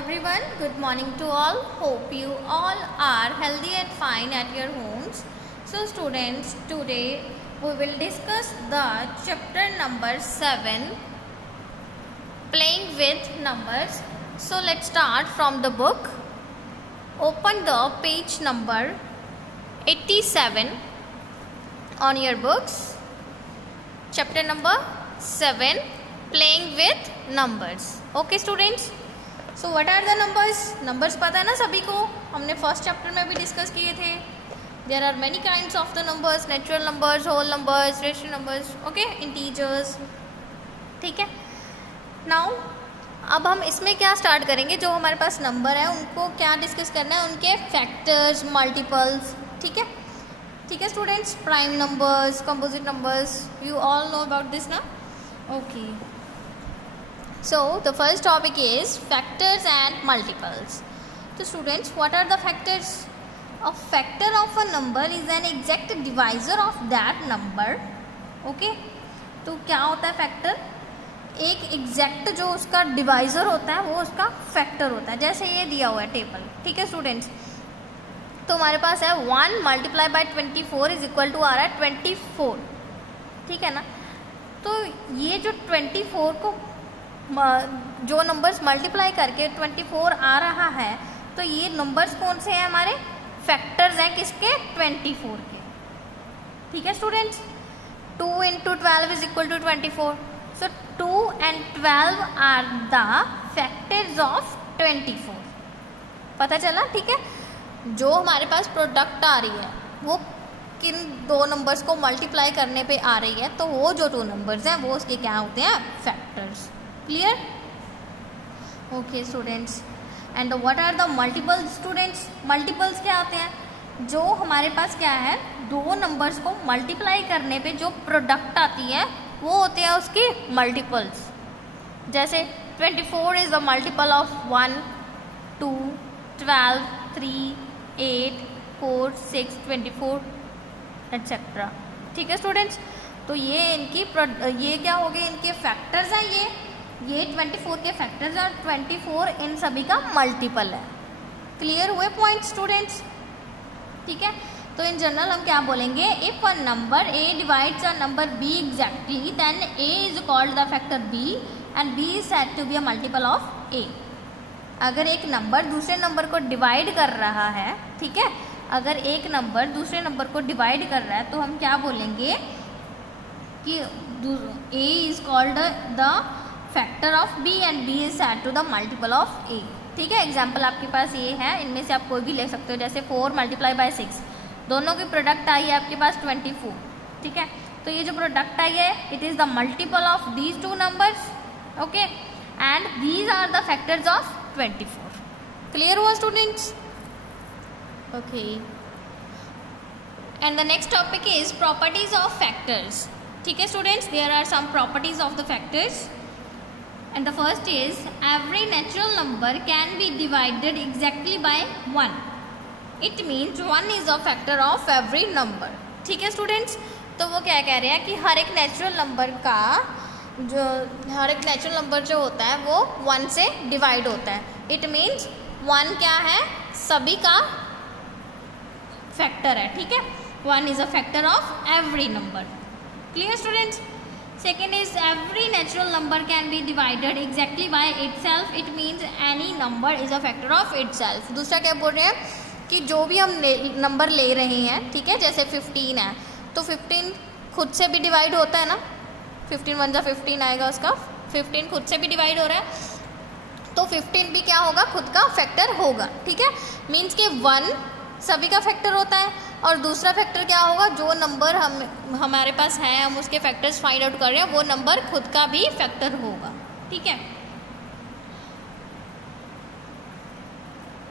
everyone, good morning to all. Hope you all are healthy and fine at your homes. So students, today we will discuss the chapter number 7, playing with numbers. So let's start from the book. Open the page number 87 on your books. Chapter number 7, playing with numbers. Okay students. So what are the numbers? Numbers पता है ना सभी को, हमने first chapter में भी discuss किए थे. There are many kinds of the numbers, natural numbers, whole numbers, rational numbers, okay, integers. ठीक है. Now अब हम इसमें क्या स्टार्ट करेंगे, जो हमारे पास नंबर है उनको क्या डिस्कस करना है, उनके फैक्टर्स, मल्टीपल्स. ठीक है, ठीक है students. Prime numbers, composite numbers, you all know about this ना. Okay. So the first topic is factors and multiples. So students, what are the factors? A factor of a number is an exact divisor of that number. Okay? तो क्या होता है factor? एक exact जो उसका divisor होता है वो उसका फैक्टर होता है. जैसे ये दिया हुआ है टेबल. ठीक है स्टूडेंट्स. तो हमारे पास है 1 multiply by 24 is equal to आ रहा है 24. ठीक है ना. तो ये जो 24 को जो नंबर्स मल्टीप्लाई करके 24 आ रहा है, तो ये नंबर्स कौन से हैं, हमारे फैक्टर्स हैं किसके, 24 के. ठीक है students. 2 into 12 is equal to 24. So 2 and 12 are the factors of 24. पता चला. ठीक है. जो हमारे पास प्रोडक्ट आ रही है वो किन दो नंबर्स को मल्टीप्लाई करने पे आ रही है, तो वो जो दो नंबर्स हैं वो उसके क्या होते हैं, factors. Clear. Okay students. And what are the multiples students. Multiples क्या होते हैं, जो हमारे पास क्या है, दो नंबर्स को मल्टीप्लाई करने पे जो प्रोडक्ट आती है वो होते हैं उसके मल्टीपल्स. जैसे 24 is the multiple of 1, 2, 12, 3, 8, 4, 6, 24 etcetera. ठीक है स्टूडेंट्स. तो ये इनकी ये क्या हो गए, इनके फैक्टर्स हैं. ये 24 के फैक्टर्स और 24 इन सभी का मल्टीपल है. क्लियर हुए पॉइंट स्टूडेंट्स. ठीक है. तो इन जनरल हम क्या बोलेंगे, if a number A divides a number B exactly then A is called the factor B and B is said to be a multiple of A. अगर एक number दूसरे number को डिवाइड कर रहा है, ठीक है, अगर एक नंबर दूसरे नंबर को डिवाइड कर रहा है तो हम क्या बोलेंगे कि A is called the factor of B and B is said to the multiple of A. ठीक है. एग्जाम्पल आपके पास ये है, इनमें से आप कोई भी ले सकते हो. जैसे 4 मल्टीप्लाई बाय 6, दोनों की प्रोडक्ट आई है आपके पास 24. ठीक है. तो ये जो प्रोडक्ट आई है it is the multiple of these two numbers. Okay. And these are the factors of 24. Clear हुआ students. Okay. And the next topic is properties of factors. ठीक है students. There are some properties of the factors. And the first is every natural number can be divided exactly by 1. It means 1 is a factor of every number. ठीक है students. तो वो क्या कह रहे हैं कि हर एक नेचुरल नंबर जो होता है वो 1 से डिवाइड होता है. इट मीन्स 1 क्या है, सभी का फैक्टर है. ठीक है. 1 is a factor of every number. Clear students. Second is every natural number can be divided exactly by itself. It means any number is a factor of itself. दूसरा क्या बोल रहे हैं कि जो भी हम नंबर ले रहे हैं, ठीक है, जैसे 15 है तो 15 खुद से भी डिवाइड होता है ना. 15 1 जा 15 आएगा उसका. 15 खुद से भी डिवाइड हो रहा है तो 15 भी क्या होगा, खुद का फैक्टर होगा. ठीक है. मीन्स कि 1 सभी का फैक्टर होता है और दूसरा फैक्टर क्या होगा, जो नंबर हमारे पास है, हम उसके फैक्टर्स फाइंड आउट कर रहे हैं, वो नंबर खुद का भी फैक्टर होगा. ठीक है.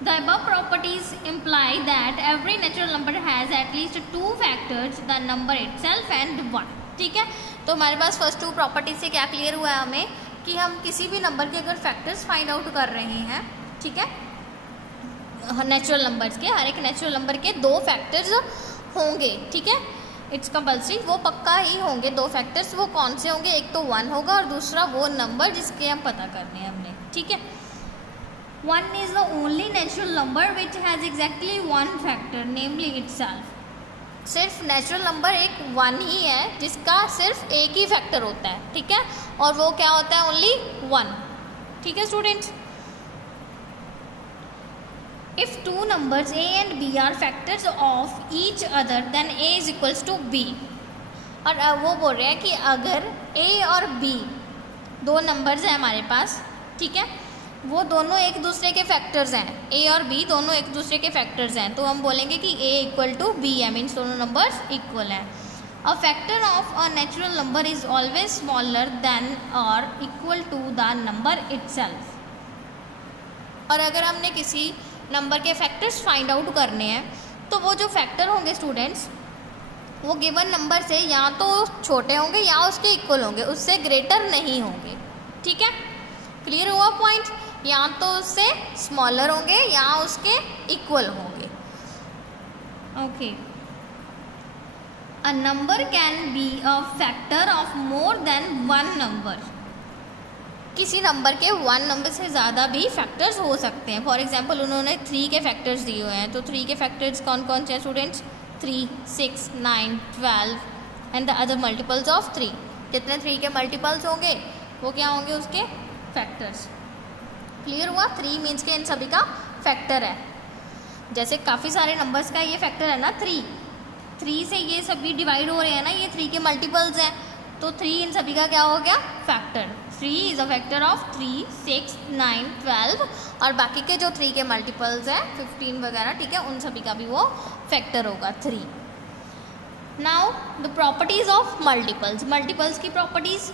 The above properties imply that every natural number has at least 2 factors, the number itself and 1. ठीक है. तो हमारे पास फर्स्ट 2 प्रॉपर्टीज से क्या क्लियर हुआ है हमें कि हम किसी भी नंबर के अगर फैक्टर्स फाइंड आउट कर रहे हैं, ठीक है, नेचुरल नंबर्स के, हर एक नेचुरल नंबर के 2 फैक्टर्स होंगे. ठीक है. इट्स कंपल्सरी, वो पक्का ही होंगे 2 फैक्टर्स. वो कौन से होंगे, एक तो 1 होगा और दूसरा वो नंबर जिसके हम पता करने हैं हमने. ठीक है. 1 is the only natural number which has exactly one factor, namely itself. सिर्फ नेचुरल नंबर एक 1 ही है जिसका सिर्फ एक ही फैक्टर होता है, ठीक है, और वो क्या होता है, ओनली 1, ठीक है students. If two numbers a and b are factors of each other, then a is equals to b. और वो बोल रहे हैं कि अगर a और b दो नंबर्स हैं हमारे पास, ठीक है, वो दोनों एक दूसरे के फैक्टर्स हैं, a और b दोनों एक दूसरे के फैक्टर्स हैं, तो हम बोलेंगे कि a इक्वल टू b है, मीन्स दोनों नंबर्स इक्वल हैं. A factor of a natural number is always smaller than और equal to the number itself. और अगर हमने किसी नंबर के फैक्टर्स फाइंड आउट करने हैं तो वो जो फैक्टर होंगे स्टूडेंट्स, वो गिवन नंबर से या तो छोटे होंगे या उसके इक्वल होंगे, उससे ग्रेटर नहीं होंगे, ठीक है, क्लियर हुआ पॉइंट. या तो उससे स्मॉलर होंगे या उसके इक्वल होंगे. Okay. A number can be a factor of more than one number. किसी नंबर के 1 नंबर से ज़्यादा भी फैक्टर्स हो सकते हैं. फॉर एग्जांपल उन्होंने 3 के फैक्टर्स दिए हुए हैं, तो 3 के फैक्टर्स कौन कौन से हैं students, 3, 6, 9, 12 and the other multiples of 3. जितने 3 के मल्टीपल्स होंगे वो क्या होंगे, उसके फैक्टर्स. क्लियर हुआ. 3 मीन्स के इन सभी का फैक्टर है. जैसे काफ़ी सारे नंबर्स का ये फैक्टर है ना 3 से ये सभी डिवाइड हो रहे हैं ना, ये 3 के मल्टीपल्स हैं, तो 3 इन सभी का क्या हो गया, factor. 3 is a factor of 3, 6, 9, 12 और बाकी के जो 3 के मल्टीपल्स हैं 15 वगैरह, ठीक है, उन सभी का भी वो फैक्टर होगा 3. Now the properties of multiples. Multiples की properties,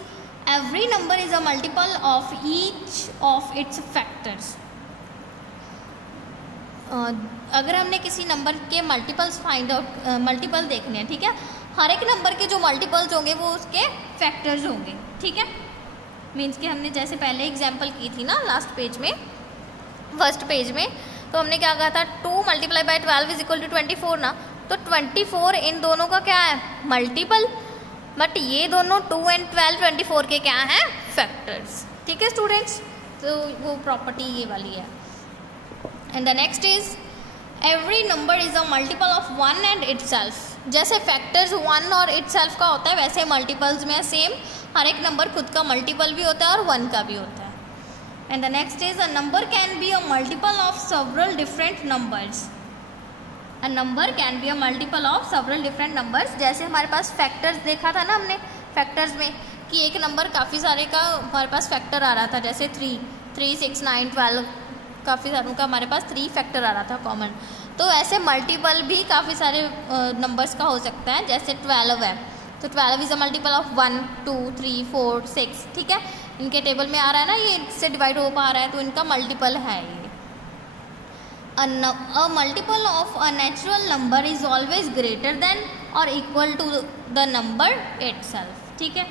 every number is a multiple of each of its factors. अगर हमने किसी नंबर के मल्टीपल्स फाइंड आउट, मल्टीपल देखने हैं, ठीक है, हर एक नंबर के जो मल्टीपल्स होंगे वो उसके फैक्टर्स होंगे, ठीक है. मीन्स कि हमने जैसे पहले एग्जांपल की थी ना लास्ट पेज में, फर्स्ट पेज में, तो हमने क्या कहा था, 2 multiply by 12 is equal to 24 ना, तो 24 इन दोनों का क्या है, मल्टीपल, बट ये दोनों 2 एंड 12 24 के क्या हैं, फैक्टर्स, ठीक है स्टूडेंट्स. तो वो प्रॉपर्टी ये वाली है. And the next is every number is a multiple of 1 and itself. जैसे फैक्टर्स 1 और इटसेल्फ का होता है वैसे मल्टीपल्स में सेम हर एक नंबर खुद का मल्टीपल भी होता है और 1 का भी होता है. And the next is a number can be a multiple of several different numbers. A number can be a multiple of several different numbers. जैसे हमारे पास फैक्टर्स देखा था ना हमने फैक्टर्स में कि एक नंबर काफ़ी सारे का हमारे पास फैक्टर आ रहा था, जैसे 3, 6, 9, 12 काफ़ी सारों का हमारे पास 3 फैक्टर आ रहा था कॉमन. तो ऐसे मल्टीपल भी काफ़ी सारे नंबर्स का हो सकता है. जैसे 12 है तो 12 इज़ अ मल्टीपल ऑफ 1, 2, 3, 4, 6, ठीक है, इनके टेबल में आ रहा है ना, ये इससे डिवाइड हो पा रहा है तो इनका मल्टीपल है ये. A multiple of a natural number is always greater than और equal to the number itself. ठीक है,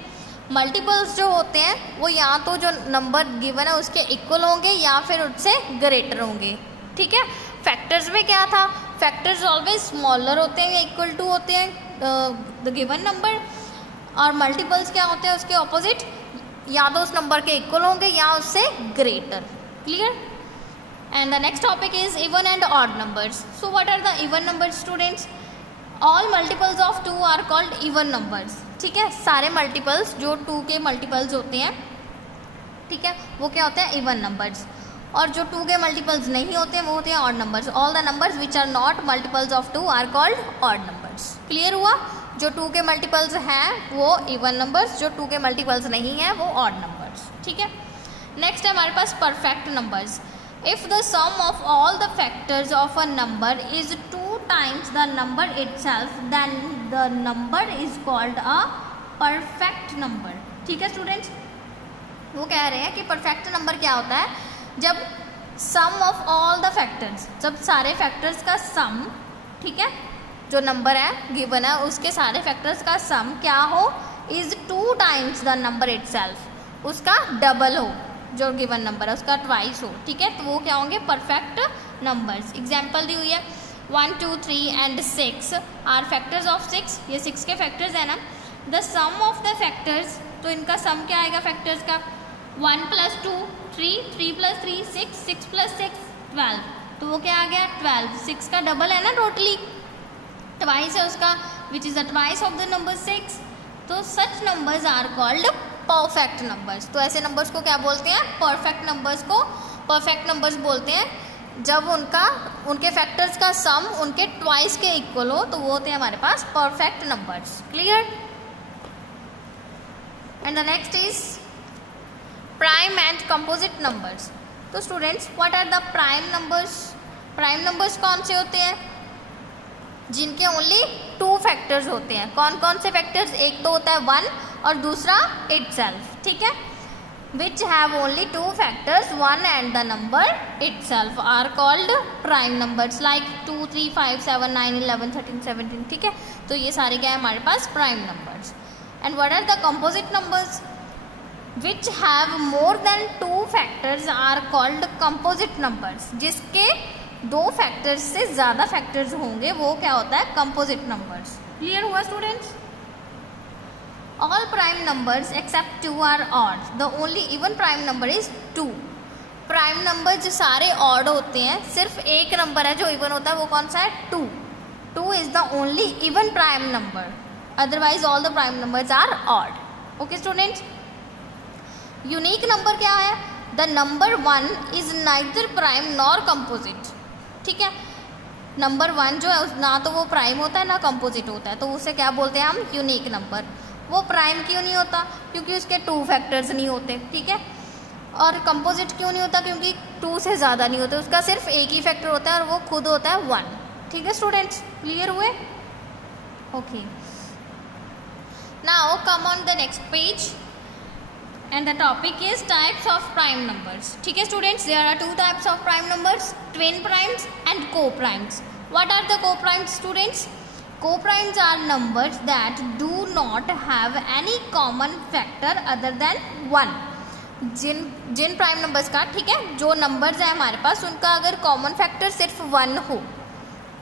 मल्टीपल्स जो होते हैं वो या तो जो नंबर गिवन है उसके इक्वल होंगे या फिर उससे ग्रेटर होंगे. ठीक है, फैक्टर्स में क्या था, फैक्टर्स ऑलवेज स्मॉलर होते हैं या इक्वल टू होते हैं द गिवन नंबर, और मल्टीपल्स क्या होते हैं उसके ऑपोजिट, या तो उस नंबर के इक्वल होंगे या उससे greater. Clear. And the next topic is even and odd numbers. So what are the even numbers students? All multiples of 2 are called even numbers. ठीक है, सारे मल्टीपल्स जो 2 के मल्टीपल्स होते हैं, ठीक है, वो क्या होते हैं, इवन नंबर्स. और जो 2 के मल्टीपल्स नहीं होते हैं वो होते हैं odd numbers. All the numbers which are not multiples of 2 are called odd numbers. Clear हुआ? जो 2 के मल्टीपल्स हैं वो इवन नंबर्स, जो 2 के मल्टीपल्स नहीं हैं वो ऑड नंबर्स. ठीक है, नेक्स्ट है हमारे पास perfect numbers. If the sum of all the factors of a number is 2 times the number itself, then the number is called a perfect number. ठीक है स्टूडेंट्स, वो कह रहे हैं कि परफेक्ट नंबर क्या होता है, जब सम ऑफ ऑल द फैक्टर्स, जब सारे फैक्टर्स का सम, ठीक है, जो नंबर है गिवन है उसके सारे फैक्टर्स का सम क्या हो, is 2 times the number itself, उसका डबल हो, जो गिवन नंबर है उसका ट्वाइस हो. ठीक है, तो वो क्या होंगे, परफेक्ट नंबर्स. एग्जाम्पल दी हुई है 1, 2, 3 एंड 6 आर फैक्टर्स ऑफ 6. ये 6 के फैक्टर्स है ना. The sum of the factors, तो इनका सम क्या आएगा फैक्टर्स का, 1 + 2 3, 3 + 3 6, 6 + 6 12, तो वो क्या आ गया 12, 6 का डबल है ना टोटली, ट्वाइस है उसका, which is the twice of the number 6. तो such numbers are called perfect numbers. तो ऐसे नंबर्स को क्या बोलते हैं, परफेक्ट नंबर्स को परफेक्ट नंबर्स बोलते हैं जब उनके फैक्टर्स का सम उनके ट्वाइस के इक्वल हो, तो वो होते हैं हमारे पास perfect numbers. Clear. And the next is prime and composite numbers. तो students, what are the prime numbers. Prime numbers कौन से होते हैं, जिनके ओनली 2 फैक्टर्स होते हैं. कौन कौन से फैक्टर्स, एक तो होता है 1 और दूसरा इटसेल्फ. ठीक है, which have only 2 factors, 1 and the number itself are called prime numbers, like 2, 3, 5, 7, 9, 11, 13, 17. ठीक है, तो ये सारे क्या है हमारे पास prime numbers. And what are the composite numbers, which have more than 2 factors are called composite numbers. जिसके 2 फैक्टर्स से ज़्यादा फैक्टर्स होंगे वो क्या होता है, कंपोजिट नंबर्स. क्लियर हुआ students. All prime numbers except 2 are odd. The only even prime number is 2. Prime number जो सारे ऑड होते हैं, सिर्फ एक नंबर है जो इवन होता है, वो कौन सा है, 2. 2 is the only even prime number, otherwise all the prime numbers are odd. Okay students. Unique number क्या है, the number 1 is neither prime nor composite. ठीक है, नंबर 1 जो है ना तो वो प्राइम होता है ना कंपोजिट होता है, तो उसे क्या बोलते हैं हम, यूनिक नंबर. वो प्राइम क्यों नहीं होता, क्योंकि उसके 2 फैक्टर्स नहीं होते. ठीक है, और कंपोजिट क्यों नहीं होता, क्योंकि 2 से ज़्यादा नहीं होते, उसका सिर्फ एक ही फैक्टर होता है और वो खुद होता है 1. ठीक है स्टूडेंट्स, क्लियर हुए. Okay, now come on the next page and the topic is types of prime numbers. ठीक है students, there are 2 types of prime numbers, twin primes and coprimes. What are the coprimes students. Co-primes are numbers that do not have any common factor other than 1. Jin prime numbers का, ठीक है, जो numbers है हमारे पास उनका अगर common factor सिर्फ 1 हो,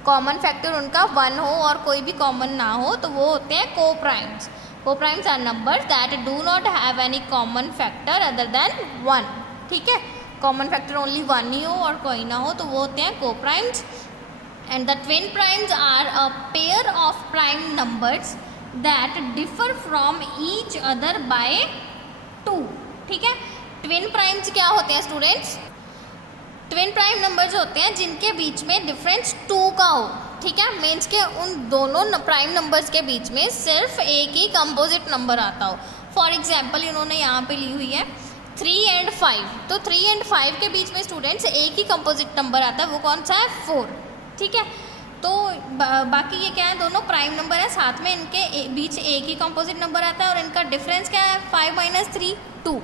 कॉमन फैक्टर उनका 1 हो और कोई भी कॉमन ना हो, तो वो होते हैं coprimes. Coprimes are numbers that do not have any common factor other than 1. ठीक है, कॉमन फैक्टर ओनली 1 ही हो और कोई ना हो, तो वो होते हैं को-प्राइम्स. And the twin primes are a pair of prime numbers that differ from each other by 2. ठीक है, ट्विन प्राइम्स क्या होते हैं स्टूडेंट्स, ट्विन प्राइम नंबर्स होते हैं जिनके बीच में डिफरेंस 2 का हो. ठीक है, मीन्स के उन दोनों प्राइम नंबर्स के बीच में सिर्फ एक ही कंपोजिट नंबर आता हो. फॉर एग्जाम्पल इन्होंने यहाँ पे ली हुई है 3 and 5, तो 3 and 5 के बीच में स्टूडेंट्स एक ही कंपोजिट नंबर आता है, वो कौन सा है, 4. ठीक है, तो बाकी ये क्या है, दोनों प्राइम नंबर है, साथ में इनके बीच एक ही कंपोजिट नंबर आता है और इनका डिफरेंस क्या है, 5 - 3 2.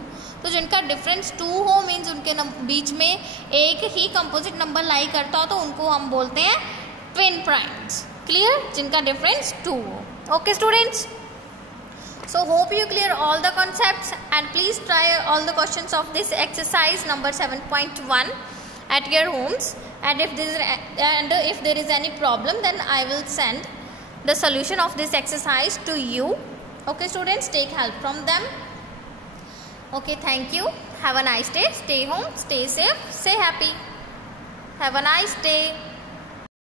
तो जिनका डिफरेंस 2 हो मीन्स उनके बीच में एक ही कंपोजिट नंबर लाई करता हो, तो उनको हम बोलते हैं ट्विन प्राइम्स. क्लियर, जिनका डिफरेंस 2 हो. Okay students, so hope you clear all the concepts and please try all the questions of this exercise number 7.1 at your homes. And if there is any problem, then I will send the solution of this exercise to you. Okay students, take help from them. Okay, thank you. Have a nice day. Stay home, stay safe, stay happy. Have a nice day.